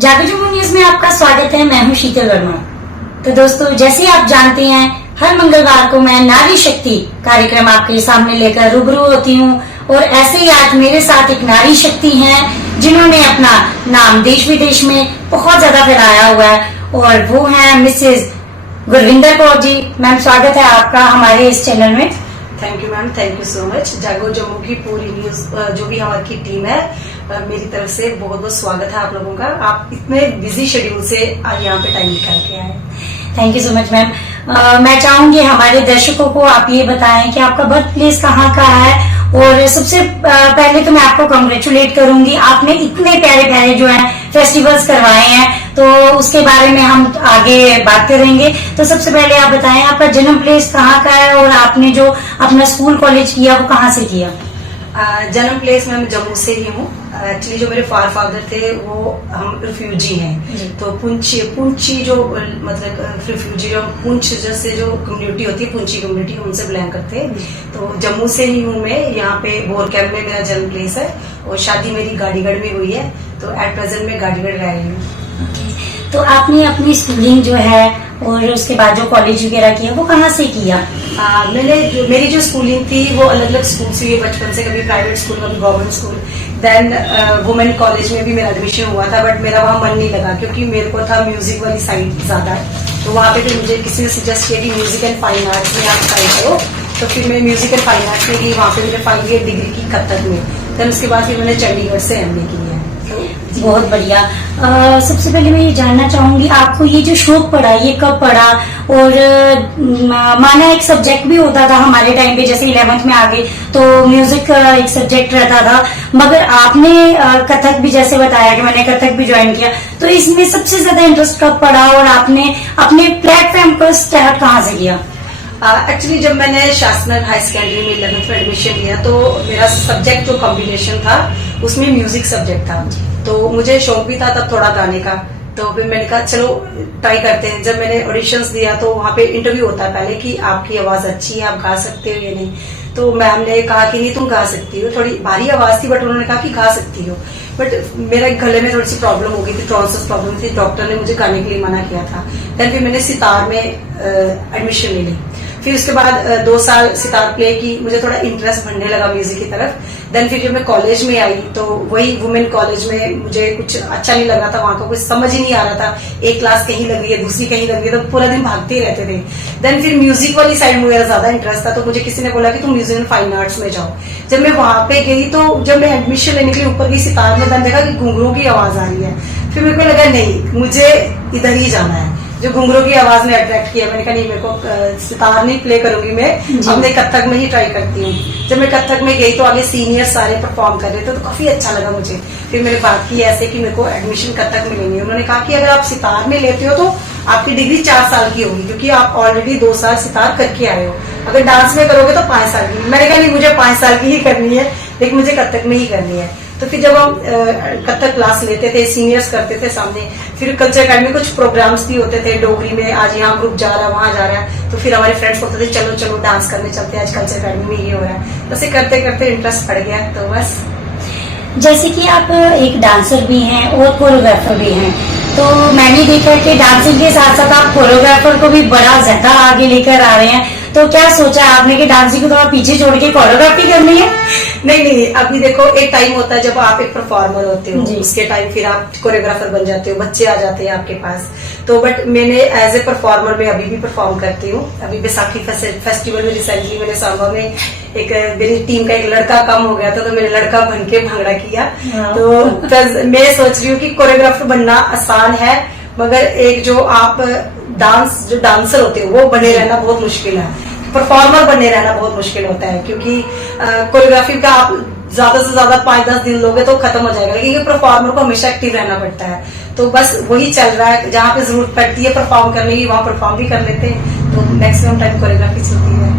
जागो जम्मू न्यूज में आपका स्वागत है। मैं हूं शीतल वर्मा। तो दोस्तों, जैसे आप जानते हैं, हर मंगलवार को मैं नारी शक्ति कार्यक्रम आपके सामने लेकर रूबरू होती हूं और ऐसे ही आज मेरे साथ एक नारी शक्ति हैं जिन्होंने अपना नाम देश विदेश में बहुत ज्यादा फैलाया हुआ है और वो है मिसेज गुरविंदर कौर जी। मैम, स्वागत है आपका हमारे इस चैनल में। Thank you ma'am, thank you so much. जागो जम्मू की पूरी न्यूज जो भी हमारी टीम है, मेरी तरफ से बहुत बहुत स्वागत है आप लोगों का। आप इतने बिजी शेड्यूल से आज यहाँ पे टाइम निकाल के आए। Thank you so much ma'am. मैं चाहूंगी हमारे दर्शकों को आप ये बताएं कि आपका बर्थ प्लेस कहाँ का है। और सबसे पहले तो मैं आपको कंग्रेचुलेट करूंगी, आपने इतने प्यारे प्यारे जो है फेस्टिवल्स करवाए हैं, तो उसके बारे में हम आगे बात करेंगे। तो सबसे पहले आप बताएं आपका जन्म प्लेस कहाँ का है और आपने जो अपना स्कूल कॉलेज किया वो कहाँ से किया। जन्म प्लेस में मैं जम्मू से ही हूँ। एक्चुअली जो मेरे फादर थे वो हम रिफ्यूजी हैं, तो पुंछी जो मतलब रिफ्यूजी जो पुंछ जैसे जो कम्युनिटी होती है, पुंछी कम्युनिटी, उनसे बिलोंग करते हैं। तो जम्मू से ही हूँ मैं। यहाँ पे बोर कैंप में मेरा जन्म प्लेस है और शादी मेरी गाड़ीगढ़ में हुई है। तो एट प्रेजेंट मैं गाड़ीगढ़ रह रही हूँ। तो आपने अपनी स्कूलिंग जो है और उसके बाद जो कॉलेज वगैरह किया वो कहाँ से किया। मेरी जो स्कूलिंग थी वो अलग अलग स्कूल से हुई बचपन से, कभी प्राइवेट स्कूल कभी government school. Then women college में भी मेरा एडमिशन हुआ था, बट मेरा वहाँ मन नहीं लगा क्योंकि मेरे को था म्यूजिक वाली साइड ज्यादा है। तो वहाँ पे फिर मुझे किसी ने सजेस्ट किया कि म्यूजिक एंड फाइन आर्ट्स में आप ट्राई करो। तो फिर मैं म्यूजिक एंड फाइन आर्ट्स में गई, वहाँ पे मैंने 5 ईयर डिग्री की कथक में। देन उसके बाद फिर मैंने चंडीगढ़ से MA की है। बहुत बढ़िया। सबसे पहले मैं ये जानना चाहूंगी आपको ये जो शौक पड़ा ये कब पड़ा। और माना एक सब्जेक्ट भी होता था हमारे टाइम पे, जैसे 11th में आ गए तो म्यूजिक एक सब्जेक्ट रहता था, मगर आपने कथक भी जैसे बताया कि मैंने कथक भी ज्वाइन किया, तो इसमें सबसे ज्यादा इंटरेस्ट कब पड़ा और आपने अपने प्लेटफॉर्म पर स्टार्ट कहाँ से किया। एक्चुअली जब मैंने शासनर हाई सेकेंडरी में 11th में एडमिशन लिया तो मेरा सब्जेक्ट जो कॉम्बिनेशन था उसमें म्यूजिक सब्जेक्ट था। तो मुझे शौक भी था तब थोड़ा गाने का। तो फिर मैंने कहा चलो ट्राई करते हैं। जब मैंने ऑडिशंस दिया तो वहाँ पे इंटरव्यू होता है पहले कि आपकी आवाज अच्छी है, आप गा सकते हो या नहीं। तो मैम ने कहा कि नहीं तुम गा सकती हो। थोड़ी भारी आवाज थी बट उन्होंने कहा कि गा सकती हो। बट मेरे गले में थोड़ी सी प्रॉब्लम हो गई थी, टॉन्सिस प्रॉब्लम थी। डॉक्टर ने मुझे गाने के लिए मना किया था। देन फिर मैंने सितार में एडमिशन ले ली। फिर उसके बाद 2 साल सितार प्ले की, मुझे थोड़ा इंटरेस्ट बढ़ने लगा म्यूजिक की तरफ। देन फिर जब मैं कॉलेज में आई तो वही वुमेन कॉलेज में मुझे कुछ अच्छा नहीं लगा था, वहां का कुछ समझ ही नहीं आ रहा था। एक क्लास कहीं लग रही है, दूसरी कहीं लग रही है, तो पूरा दिन भागते ही रहते थे। देन फिर म्यूजिक वाली साइड में मेरा ज्यादा इंटरेस्ट था, तो मुझे किसी ने बोला कि तुम म्यूजिक एंड फाइन आर्ट्स में जाओ। जब मैं वहां पे गई तो जब मैं एडमिशन लेने के लिए ऊपर गई सितार में, देन देखा कि घुंघरू की आवाज आ रही है। फिर मेरे को लगा नहीं, मुझे इधर ही जाना है। जो घुंघरू की आवाज ने अट्रैक्ट किया, मैंने कहा नहीं, मेरे को सितार नहीं प्ले करूंगी, मैं अपने कथक में ही ट्राई करती हूँ। जब मैं कथक में गई तो आगे सीनियर सारे परफॉर्म कर रहे थे, तो काफी अच्छा लगा मुझे। फिर मैंने बात की ऐसे कि मेरे को एडमिशन कथक में लेनी है। उन्होंने कहा कि अगर आप सितार में लेते हो तो आपकी डिग्री 4 साल की होगी, क्योंकि आप ऑलरेडी 2 साल सितार करके आए हो। अगर डांस में करोगे तो 5 साल की। मैंने कहा नहीं, मुझे 5 साल की ही करनी है, लेकिन मुझे कथक में ही करनी है। तो फिर जब हम कथक क्लास लेते थे, सीनियर्स करते थे सामने, फिर कल्चर अकेडमी में कुछ प्रोग्राम्स भी होते थे डोगरी में, आज यहाँ ग्रुप जा रहा है, वहां जा रहा है, तो फिर हमारे फ्रेंड्स बोलते थे चलो चलो डांस करने चलते हैं, आज कल्चर अकेडमी में ये हो रहा है। तो ऐसे करते करते इंटरेस्ट पड़ गया। तो बस जैसे कि आप एक डांसर भी हैं और कोरियोग्राफर भी हैं, तो मैंने देखा कि डांसिंग के साथ साथ आप कोरियोग्राफर को भी बड़ा ज्यादा आगे लेकर आ रहे हैं। तो क्या सोचा आपने कि डांसिंग को थोड़ा पीछे छोड़ के कोरियोग्राफी करनी है। नहीं, अभी देखो एक टाइम होता है जब आप एक परफॉर्मर होते हो, उसके टाइम फिर आप कोरियोग्राफर बन जाते हो, बच्चे आ जाते हैं आपके पास। तो बट मैंने एज ए परफॉर्मर में अभी भी परफॉर्म करती हूँ। अभी बैसाखी फेस्टिवल में रिसेंटली मैंने सांबा में एक मेरी टीम का एक लड़का कम हो गया था, तो मैंने लड़का बन के भांगड़ा किया। तो मैं सोच रही हूँ कि कोरियोग्राफर बनना आसान है, मगर एक जो आप जो डांसर होते हो वो बने रहना बहुत मुश्किल है। परफॉर्मर बने रहना बहुत मुश्किल होता है, क्योंकि कोरियोग्राफी का आप ज्यादा से ज्यादा 5-10 दिन लोगे तो खत्म हो जाएगा, लेकिन परफॉर्मर को हमेशा एक्टिव रहना पड़ता है। तो बस वही चल रहा है, जहाँ पे जरूरत पड़ती है परफॉर्म करने की वहां परफॉर्म भी कर लेते हैं। तो मैक्सिमम टाइम कोरियोग्राफी चलती है।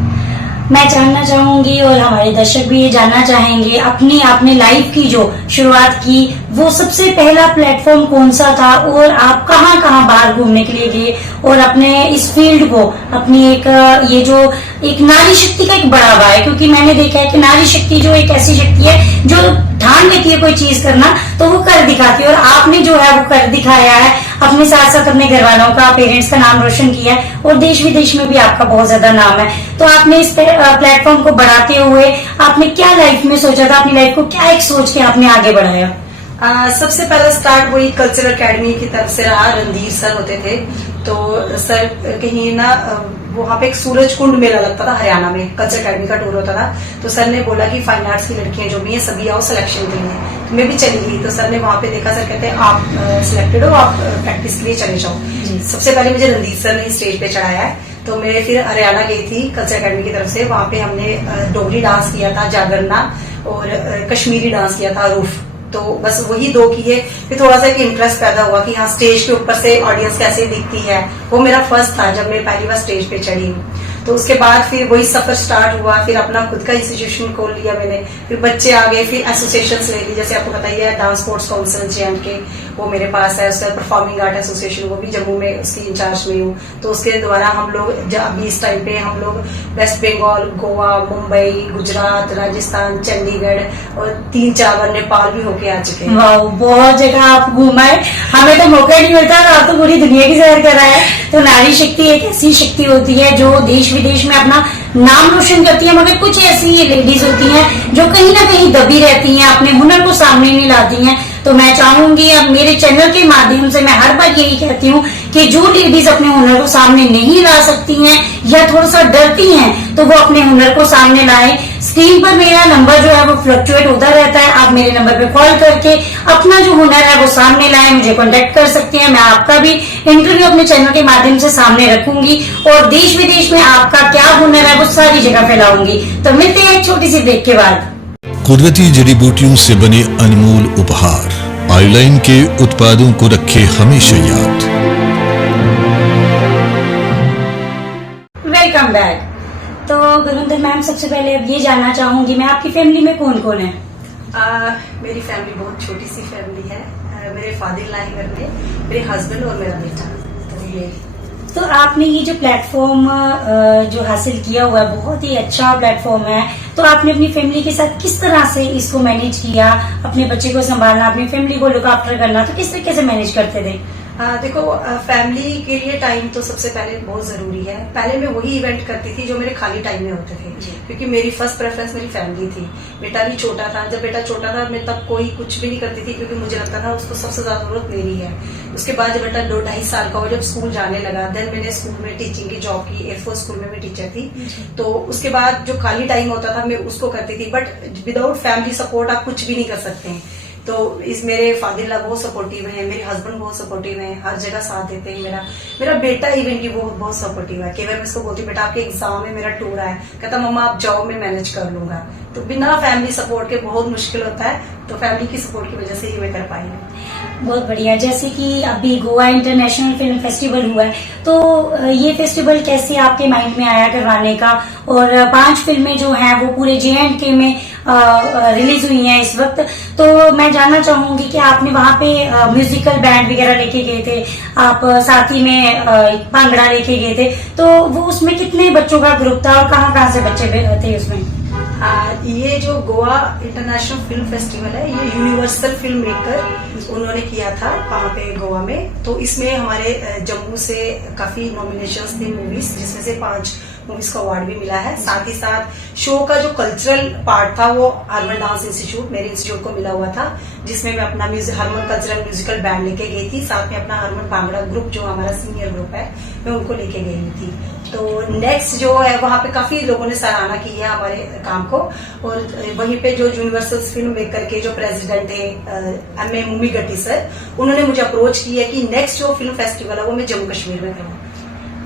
मैं जानना चाहूंगी और हमारे दर्शक भी ये जानना चाहेंगे, अपनी आपने लाइफ की जो शुरुआत की वो सबसे पहला प्लेटफॉर्म कौन सा था और आप कहाँ कहाँ बाहर घूमने के लिए गए और अपने इस फील्ड को अपनी एक ये जो एक नारी शक्ति का एक बढ़ावा है, क्योंकि मैंने देखा है कि नारी शक्ति जो एक ऐसी शक्ति है जो ठान लेती है कोई चीज करना तो वो कर दिखाती है, और आपने जो है वो कर दिखाया है, अपने साथ साथ अपने घर वालों का, पेरेंट्स का नाम रोशन किया है, और देश विदेश में भी आपका बहुत ज्यादा नाम है। तो आपने इस प्लेटफॉर्म को बढ़ाते हुए आपने क्या लाइफ में सोचा था, अपनी लाइफ को क्या एक सोच के आपने आगे बढ़ाया? सबसे पहला स्टार्ट वही कल्चरल एकेडमी की तरफ से रहा। रणधीर सर होते थे, तो सर कहीं ना वहाँ पे एक सूरज कुंड मेला लगता था हरियाणा में, कल्चरल एकेडमी का टूर होता था। तो सर ने बोला कि फाइन आर्ट्स की लड़कियां जो भी हैं सभी आओ सिलेक्शन के लिए। तो मैं भी चली गई। तो सर ने वहाँ पे देखा, सर कहते हैं आप सिलेक्टेड हो, आप प्रैक्टिस के लिए चले जाओ। सबसे पहले मुझे रणधीर सर ने स्टेज पे चढ़ाया है। तो मैं फिर हरियाणा गई थी कल्चरल एकेडमी की तरफ से। वहाँ पे हमने डोगरी डांस किया था, जागरना, और कश्मीरी डांस किया था, रूफ। तो बस वही दो किए। फिर थोड़ा सा एक इंटरेस्ट पैदा हुआ कि हाँ स्टेज के ऊपर से ऑडियंस कैसे दिखती है। वो मेरा फर्स्ट था जब मैं पहली बार स्टेज पे चढ़ी हूँ। तो उसके बाद फिर वही सफर स्टार्ट हुआ। फिर अपना खुद का इंस्टीट्यूशन खोल लिया मैंने। फिर बच्चे आ गए, फिर एसोसिएशंस ले ली। जैसे आपको बताइए डांस स्पोर्ट्स काउंसिल JNK वो मेरे पास है। उसका परफॉर्मिंग आर्ट एसोसिएशन, वो भी जम्मू में उसकी इंचार्ज में हूँ। तो उसके द्वारा हम लोग अभी इस टाइम पे हम लोग वेस्ट बंगाल, गोवा, मुंबई, गुजरात, राजस्थान, चंडीगढ़ और 3-4 बार नेपाल भी होके आ चुके हैं। वाह, बहुत जगह आप घुमाए, हमें तो मौका नहीं मिलता, आप तो पूरी दुनिया की सैर करा है। तो नारी शक्ति एक ऐसी शक्ति होती है जो देश विदेश में अपना नाम रोशन करती है, मगर कुछ ऐसी लेडीज होती हैं जो कहीं ना कहीं दबी रहती हैं, अपने हुनर को सामने नहीं लाती हैं। तो मैं चाहूंगी अब मेरे चैनल के माध्यम से मैं हर बार यही कहती हूँ कि जो लेडीज अपने हुनर को सामने नहीं ला सकती हैं या थोड़ा सा डरती हैं तो वो अपने हुनर को सामने लाएं। स्क्रीन पर मेरा नंबर जो है वो फ्लक्चुएट होता रहता है, आप मेरे नंबर पे कॉल करके अपना जो हुनर है वो सामने लाएं, मुझे कांटेक्ट कर सकते हैं। मैं आपका भी इंटरव्यू अपने चैनल के माध्यम से सामने रखूंगी और देश विदेश में आपका क्या हुनर है वो सारी जगह फैलाऊंगी। तो मिलते हैं एक छोटी सी ब्रेक के बाद। कुदरती जड़ी बूटियों से बने अनमोल उपहार आईलाइन के उत्पादों को रखे हमेशा याद। Welcome back. तो गुरुंदर मैम, सबसे पहले अब ये जानना चाहूंगी मैं, आपकी फैमिली में कौन कौन है? मेरी फैमिली बहुत छोटी सी फैमिली है। मेरे फादर ला घर में, मेरे हस्बैंड और मेरा बेटा। तो ये तो आपने ये जो प्लेटफॉर्म जो हासिल किया हुआ है बहुत ही अच्छा प्लेटफॉर्म है। तो आपने अपनी फैमिली के साथ किस तरह से इसको मैनेज किया, अपने बच्चे को संभालना, अपनी फैमिली को लुक आफ्टर करना, तो किस तरीके से मैनेज करते थे? देखो, फैमिली के लिए टाइम तो सबसे पहले बहुत जरूरी है। पहले मैं वही इवेंट करती थी जो मेरे खाली टाइम में होते थे, क्योंकि मेरी फर्स्ट प्रेफरेंस मेरी फैमिली थी। बेटा भी छोटा था, जब बेटा छोटा था मैं तब कोई कुछ भी नहीं करती थी, क्योंकि मुझे लगता था उसको सबसे ज्यादा जरूरत मेरी है। उसके बाद जब बेटा 2-2.5 साल का हुआ, जब स्कूल जाने लगा, देन मैंने स्कूल में टीचिंग की जॉब की। एयरफोर्स स्कूल में मैं टीचर थी। तो उसके बाद जो खाली टाइम होता था मैं उसको करती थी। बट विदाउट फैमिली सपोर्ट आप कुछ भी नहीं कर सकते हैं। तो इस मेरे फादर ला बहुत सपोर्टिव है, मेरे हस्बैंड बहुत सपोर्टिव है, हर जगह साथ देते हैं। मेरा बेटा इवन की बहुत सपोर्टिव है। कई बार मैं इसको बोलती बेटा आपके एग्जाम में मेरा टूर है, कहता मम्मा आप जाओ मैं मैनेज कर लूंगा। तो बिना फैमिली सपोर्ट के बहुत मुश्किल होता है, तो फैमिली की सपोर्ट की वजह से ही मैं कर पाई हूँ। बहुत बढ़िया। जैसे कि अभी गोवा इंटरनेशनल फिल्म फेस्टिवल हुआ है, तो ये फेस्टिवल कैसे आपके माइंड में आया करवाने का? और 5 फिल्में जो हैं वो पूरे JNK में रिलीज हुई हैं इस वक्त। तो मैं जानना चाहूंगी कि आपने वहाँ पे म्यूजिकल बैंड वगैरह लेके गए थे, आप साथ ही में भांगड़ा लेके गए थे, तो वो उसमें कितने बच्चों का ग्रुप था और कहाँ से बच्चे थे उसमें? ये जो गोवा इंटरनेशनल फिल्म फेस्टिवल है, ये यूनिवर्सल फिल्म मेकर उन्होंने किया था वहाँ पे गोवा में। तो इसमें हमारे जम्मू से काफी नॉमिनेशंस थे मूवीज, जिसमें से 5 मूवीज का अवार्ड भी मिला है। साथ ही साथ शो का जो कल्चरल पार्ट था वो हरमन डांस इंस्टीट्यूट, मेरे इंस्टीट्यूट को मिला हुआ था, जिसमें मैं अपना हरमन कल्चरल म्यूजिकल बैंड लेके गई थी। साथ में अपना हरमन भांगड़ा ग्रुप जो हमारा सीनियर ग्रुप है मैं उनको लेके गई हुई थी। तो नेक्स्ट जो है वहाँ पे काफी लोगों ने सराहना की है हमारे काम को। और वहीं पे जो यूनिवर्सल फिल्म मेकर के जो प्रेसिडेंट थे M.A. मुमी गट्टी सर, उन्होंने मुझे अप्रोच की है कि नेक्स्ट जो फिल्म फेस्टिवल है वो मैं जम्मू कश्मीर में करूँ।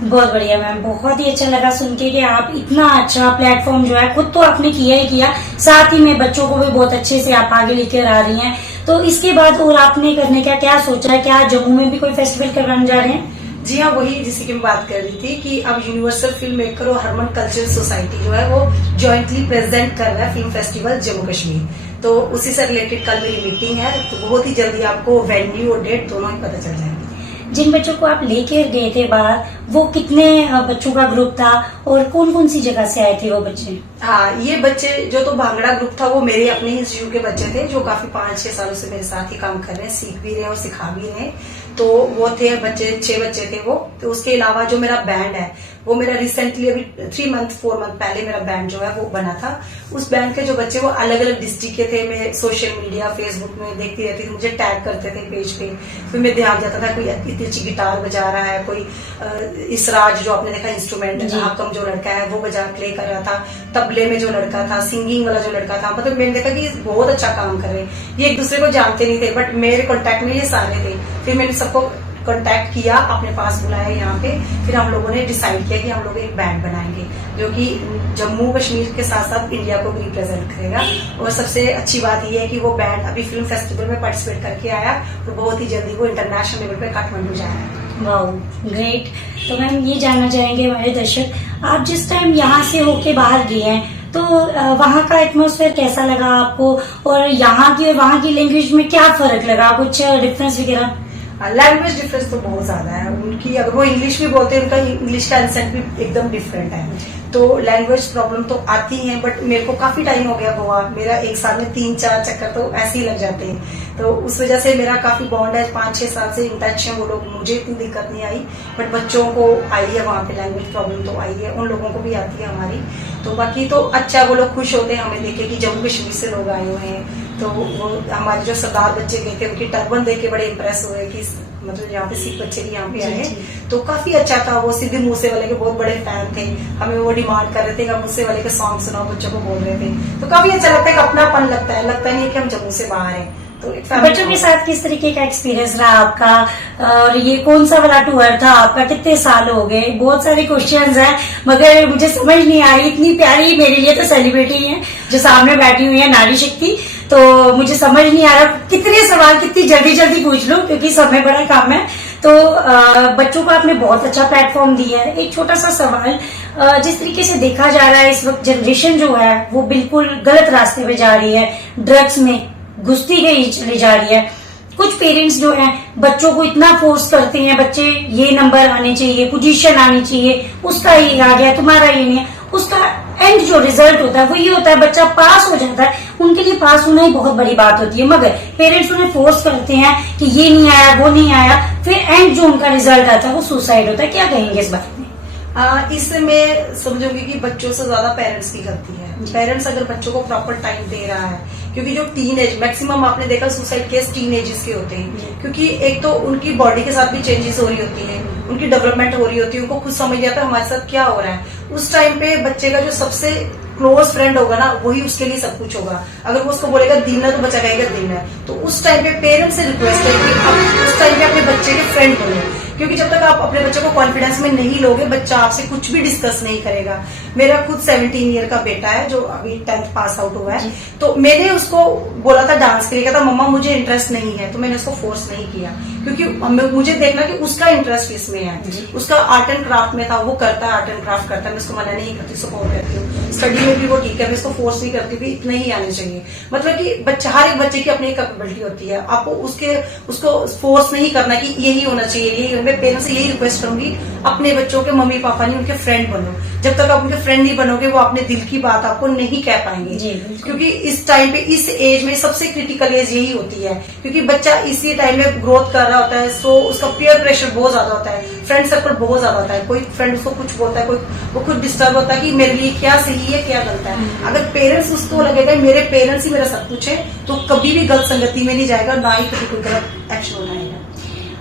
बहुत बढ़िया मैम, बहुत ही अच्छा लगा सुन के कि आप इतना अच्छा प्लेटफॉर्म जो है खुद तो आपने किया ही किया, साथ ही में बच्चों को भी बहुत अच्छे से आप आगे लेकर आ रही हैं। तो इसके बाद और आपने करने का क्या सोचा है? क्या जम्मू में भी कोई फेस्टिवल करवाने जा रहे हैं? जी हाँ, वही जिसकी मैं बात कर रही थी कि अब यूनिवर्सल फिल्म मेकर और हरमन कल्चरल सोसाइटी जो है वो जॉइंटली प्रेजेंट कर रहा है फिल्म फेस्टिवल जम्मू कश्मीर। तो उसी से रिलेटेड कल मेरी मीटिंग है, तो बहुत ही जल्दी आपको वेन्यू और डेट दोनों ही पता चल जाएंगे। जिन बच्चों को आप लेकर गए थे बाहर, वो कितने बच्चों का ग्रुप था और कौन कौन सी जगह से आए थे वो बच्चे? हाँ, ये बच्चे जो तो भांगड़ा ग्रुप था वो मेरे अपने इंस्टीट्यूट के बच्चे थे जो काफी 5-6 सालों से मेरे साथ ही काम कर रहे हैं, सीख भी रहे हैं और सिखा भी रहे हैं। तो वो थे बच्चे, 6 बच्चे थे वो। तो उसके अलावा जो मेरा बैंड है वो मेरा रिसेंटली अभी 4 मंथ पहले मेरा बैंड जो है वो बना था। उस बैंड के जो बच्चे वो अलग अलग डिस्ट्रिक्ट के थे। मैं सोशल मीडिया फेसबुक में देखती रहती थी, मुझे टैग करते थे पेज पे, फिर मैं ध्यान जाता था कोई इतनी अच्छी गिटार बजा रहा है, कोई इसराज जो आपने देखा इंस्ट्रूमेंट हाकम जो लड़का है वो बजा प्ले कर रहा था, तबले में जो लड़का था, सिंगिंग वाला जो लड़का था, मतलब मैंने देखा कि बहुत अच्छा काम कर रहे हैं। ये एक दूसरे को जानते नहीं थे बट मेरे कॉन्टेक्ट में ये सारे थे। फिर मैंने सबको कांटेक्ट किया, अपने पास बुलाया यहाँ पे। फिर हम लोगों ने डिसाइड किया कि हम लोग एक बैंड बनाएंगे जो कि जम्मू कश्मीर के साथ साथ इंडिया को भी रिप्रेजेंट करेगा। और सबसे अच्छी बात यह है कि वो बैंड अभी फिल्म फेस्टिवल में पार्टिसिपेट करके आया और बहुत ही जल्दी वो इंटरनेशनल लेवल पे काठमांडू जाएगा। Wow, great. तो मैम ये जानना चाहेंगे हमारे दर्शक, आप जिस टाइम यहाँ से होके बाहर गए हैं तो वहाँ का एटमॉस्फेयर कैसा लगा आपको, और यहाँ की और वहाँ की लैंग्वेज में क्या फर्क लगा, कुछ डिफरेंस वगैरह? लैंग्वेज डिफरेंस तो बहुत ज्यादा है उनकी। अगर वो इंग्लिश भी बोलते हैं, उनका इंग्लिश का एसेंट भी एकदम डिफरेंट है। तो लैंग्वेज प्रॉब्लम तो आती है बट मेरे को काफी टाइम हो गया गोवा, मेरा 1 साल में 3-4 चक्कर तो ऐसे ही लग जाते हैं। तो उस वजह से मेरा काफी बॉन्ड है, 5-6 साल से इन टच है वो लोग। मुझे इतनी दिक्कत नहीं आई बट बच्चों को आई है वहाँ पे, लैंग्वेज प्रॉब्लम तो आई है, उन लोगों को भी आती है हमारी। तो बाकी तो अच्छा, वो लोग खुश होते हैं हमें देखे कि जम्मू कश्मीर से लोग आए हुए हैं। तो वो हमारे जो सरदार बच्चे गए थे उनकी टर्बन देख के बड़े इम्प्रेस हुए कि मतलब यहाँ पे सिख बच्चे भी यहाँ पे आए हैं। तो काफी अच्छा था। वो सिद्धू मूसे वाले के बहुत बड़े फैन थे, हमें वो डिमांड कर रहे थे कि मूसे वाले के सॉन्ग सुनाओ, बच्चों को बोल रहे थे। तो काफी अच्छा लगता है कि अपनापन लगता नहीं है कि हम जम्मू से बाहर हैं। तो बच्चों के साथ किस तरीके का एक्सपीरियंस रहा आपका, और ये कौन सा वाला टूर था आपका, कितने साल हो गए? बहुत सारे क्वेश्चंस हैं मगर मुझे समझ नहीं आ रही। इतनी प्यारी मेरे लिए तो सेलिब्रिटी है जो सामने बैठी हुई है, नारी शक्ति, तो मुझे समझ नहीं आ रहा कितने सवाल कितनी जल्दी पूछ लूं क्योंकि समय बड़ा कम है। तो बच्चों को आपने बहुत अच्छा प्लेटफॉर्म दिया है। एक छोटा सा सवाल, जिस तरीके से देखा जा रहा है इस वक्त जनरेशन जो है वो बिल्कुल गलत रास्ते पे जा रही है, ड्रग्स में घुसती गई चली जा रही है। कुछ पेरेंट्स जो हैं बच्चों को इतना फोर्स करते हैं, बच्चे ये नंबर आने चाहिए, पोजीशन आनी चाहिए, उसका ये आ गया तुम्हारा ये नहीं है। उसका एंड जो रिजल्ट होता है वो ये होता है बच्चा पास हो जाता है, उनके लिए पास होना ही बहुत बड़ी बात होती है, मगर पेरेंट्स उन्हें फोर्स करते हैं कि ये नहीं आया वो नहीं आया, फिर एंड जो उनका रिजल्ट आता है वो सुसाइड होता है। क्या कहेंगे इस बारे में? इससे मैं समझूंगी कि बच्चों से ज्यादा पेरेंट्स की गलती है। पेरेंट्स अगर बच्चों को प्रॉपर टाइम दे रहा है, क्योंकि जो टीन एज मैक्सिमम आपने देखा सुसाइड केस टीन एजेस के होते हैं, क्योंकि एक तो उनकी बॉडी के साथ भी चेंजेस हो रही होती है, उनकी डेवलपमेंट हो रही होती है, उनको खुद समझ नहीं आता हमारे साथ क्या हो रहा है। उस टाइम पे बच्चे का जो सबसे क्लोज फ्रेंड होगा ना वही उसके लिए सब कुछ होगा। अगर वो उसको बोलेगा दिन है तो बच्चा कहेगा दिन है। तो उस टाइम पे पेरेंट्स से रिक्वेस्ट है कि आप उस टाइम पे अपने बच्चे के फ्रेंड बनो, क्योंकि जब तक आप अपने बच्चे को कॉन्फिडेंस में नहीं लोगे बच्चा आपसे कुछ भी डिस्कस नहीं करेगा। मेरा खुद 17 ईयर का बेटा है जो अभी 10th पास आउट हुआ है। तो मैंने उसको बोला था डांस के लिए, कहता मम्मा मुझे इंटरेस्ट नहीं है, तो मैंने उसको फोर्स नहीं किया क्योंकि मुझे देखना कि उसका इंटरेस्ट किसमें है। उसका आर्ट एंड क्राफ्ट में था, वो करता है आर्ट एंड क्राफ्ट करता है, मैं उसको मना नहीं करती, सपोर्ट करती हूँ। स्टडी में भी वो ठीक है, मैं इसको फोर्स नहीं करती भी इतना ही आने चाहिए। मतलब कि बच्चा, हर एक बच्चे की अपनी कैपेबिलिटी होती है, आपको उसको फोर्स नहीं करना कि यही होना चाहिए यही। मैं पेरेंट्स से यही रिक्वेस्ट करूंगी अपने बच्चों के मम्मी पापा नहीं उनके फ्रेंड बनो। जब तक आप उनके फ्रेंड नहीं बनोगे वो अपने दिल की बात आपको नहीं कह पाएंगे, क्योंकि इस टाइम पे इस एज में सबसे क्रिटिकल एज यही होती है, क्योंकि बच्चा इसी टाइम में ग्रोथ कर रहा होता है। सो उसका पीयर प्रेशर बहुत ज्यादा होता है, फ्रेंड सर्कल बहुत ज्यादा होता है। कोई फ्रेंड उसको कुछ बोलता है, कोई वो खुद डिस्टर्ब होता है कि मेरे लिए क्या सही है क्या गलत है। अगर पेरेंट्स उसको लगेगा मेरे पेरेंट्स ही मेरा सब कुछ है तो कभी भी गलत संगति में नहीं जाएगा, ना ही कभी कोई गलत एक्शन उठाएगा।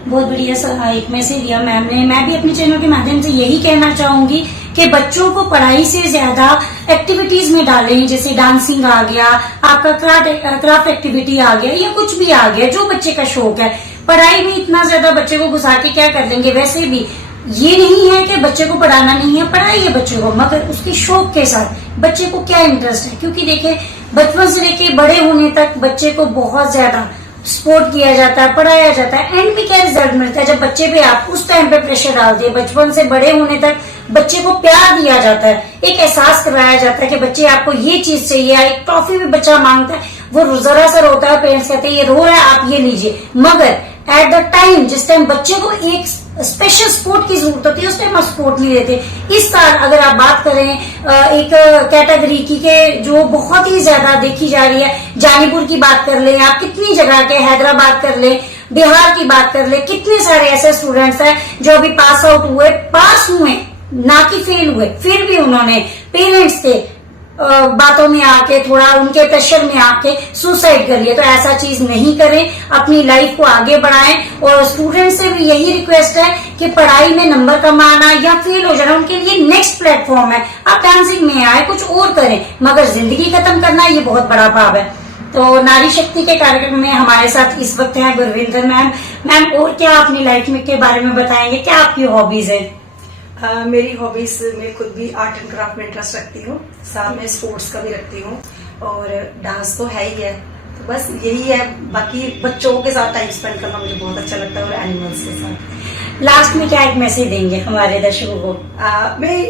बहुत बढ़िया एक मैसेज दिया मैम ने। मैं भी अपने चैनल के माध्यम से यही कहना चाहूंगी कि बच्चों को पढ़ाई से ज्यादा एक्टिविटीज में डालें, जैसे डांसिंग आ गया, आपका क्राफ्ट एक्टिविटी आ गया, या कुछ भी आ गया जो बच्चे का शौक है। पढ़ाई में इतना ज्यादा बच्चे को घुसा के क्या कर देंगे? वैसे भी ये नहीं है कि बच्चे को पढ़ाना नहीं है, पढ़ाइए बच्चे को, मगर उसके शौक के साथ बच्चे को क्या इंटरेस्ट है। क्योंकि देखिए बचपन से लेके बड़े होने तक बच्चे को बहुत ज्यादा सपोर्ट किया जाता है, पढ़ाया जाता है, एंड में क्या रिजल्ट मिलता है? जब बच्चे पे आप उस टाइम पे प्रेशर डाल दिए, बचपन से बड़े होने तक बच्चे को प्यार दिया जाता है, एक एहसास कराया जाता है कि बच्चे आपको ये चीज चाहिए, एक टॉफी भी बच्चा मांगता है, वो जरा सा रोता है, पेरेंट्स कहते हैं ये रो रहा है आप ये लीजिए, मगर एट द टाइम जिस टाइम बच्चे को एक स्पेशल सपोर्ट की जरूरत होती है उस टाइम आप सपोर्ट नहीं देते। इस साल अगर आप बात करें एक कैटेगरी की के जो बहुत ही ज्यादा देखी जा रही है, जानीपुर की बात कर ले, आप कितनी जगह के, हैदराबाद कर ले, बिहार की बात कर ले, कितने सारे ऐसे स्टूडेंट्स हैं जो अभी पास हुए ना कि फेल हुए, फिर भी उन्होंने पेरेंट्स के बातों में आके, थोड़ा उनके प्रेशर में आके सुसाइड कर लिया। तो ऐसा चीज नहीं करें, अपनी लाइफ को आगे बढ़ाएं। और स्टूडेंट से भी यही रिक्वेस्ट है कि पढ़ाई में नंबर कम आना या फेल हो जाना उनके लिए नेक्स्ट प्लेटफॉर्म है। आप डांसिंग में आए, कुछ और करें, मगर जिंदगी खत्म करना ये बहुत बड़ा पाप है। तो नारी शक्ति के कार्यक्रम में हमारे साथ इस वक्त हैं गुरविंदर मैम। मैम, और क्या अपनी लाइफ में के बारे में बताएंगे, क्या आपकी हॉबीज है? मेरी हॉबीज, मैं खुद भी आर्ट एंड क्राफ्ट में इंटरेस्ट रखती हूँ, साथ में स्पोर्ट्स का भी रखती हूँ, और डांस तो है ही है। तो बस यही है। बाकी बच्चों के साथ टाइम स्पेंड करना मुझे बहुत अच्छा लगता है, और एनिमल्स के साथ। लास्ट में क्या एक मैसेज देंगे हमारे दर्शकों को? मैं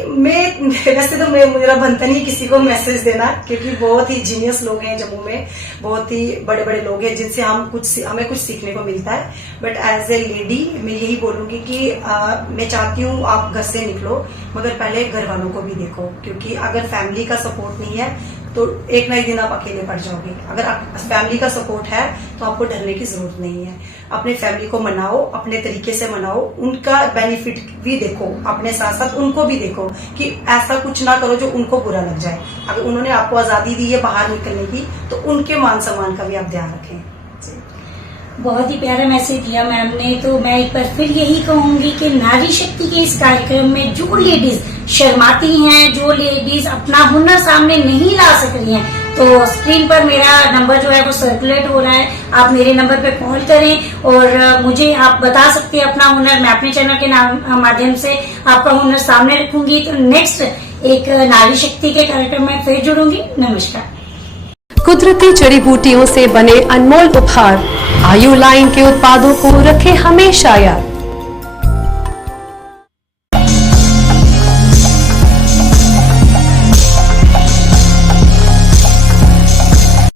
वैसे तो मेरा बनता नहीं किसी को मैसेज देना, क्योंकि बहुत ही जीनियस लोग हैं जम्मू में, बहुत ही बड़े बड़े लोग हैं जिनसे हमें कुछ सीखने को मिलता है। बट एज ए लेडी मैं यही बोलूंगी कि मैं चाहती हूँ आप घर से निकलो, मगर पहले घर वालों को भी देखो, क्योंकि अगर फैमिली का सपोर्ट नहीं है तो एक ना एक दिन आप अकेले पड़ जाओगे। अगर फैमिली का सपोर्ट है तो आपको डरने की जरूरत नहीं है। अपने फैमिली को मनाओ, अपने तरीके से मनाओ, उनका बेनिफिट भी देखो, अपने साथ साथ उनको भी देखो कि ऐसा कुछ ना करो जो उनको बुरा लग जाए। अगर उन्होंने आपको आजादी दी है बाहर निकलने की, तो उनके मान सम्मान का भी आप ध्यान रखें। बहुत ही प्यारा मैसेज दिया मैम ने। तो मैं एक बार फिर यही कहूंगी कि नारी शक्ति के इस कार्यक्रम में जो लेडीज शर्माती हैं, जो लेडीज अपना हुनर सामने नहीं ला सक रही हैं, तो स्क्रीन पर मेरा नंबर जो है वो सर्कुलेट हो रहा है, आप मेरे नंबर पे कॉल करें और मुझे आप बता सकते हैं अपना हुनर। मैं अपने चैनल के माध्यम से आपका हुनर सामने रखूंगी। तो नेक्स्ट एक नारी शक्ति के कार्यक्रम में फिर जुड़ूंगी। नमस्कार। कुदरती जड़ी बूटियों से बने अनमोल उपहार आयु लाइन के उत्पादों को रखे हमेशा याद।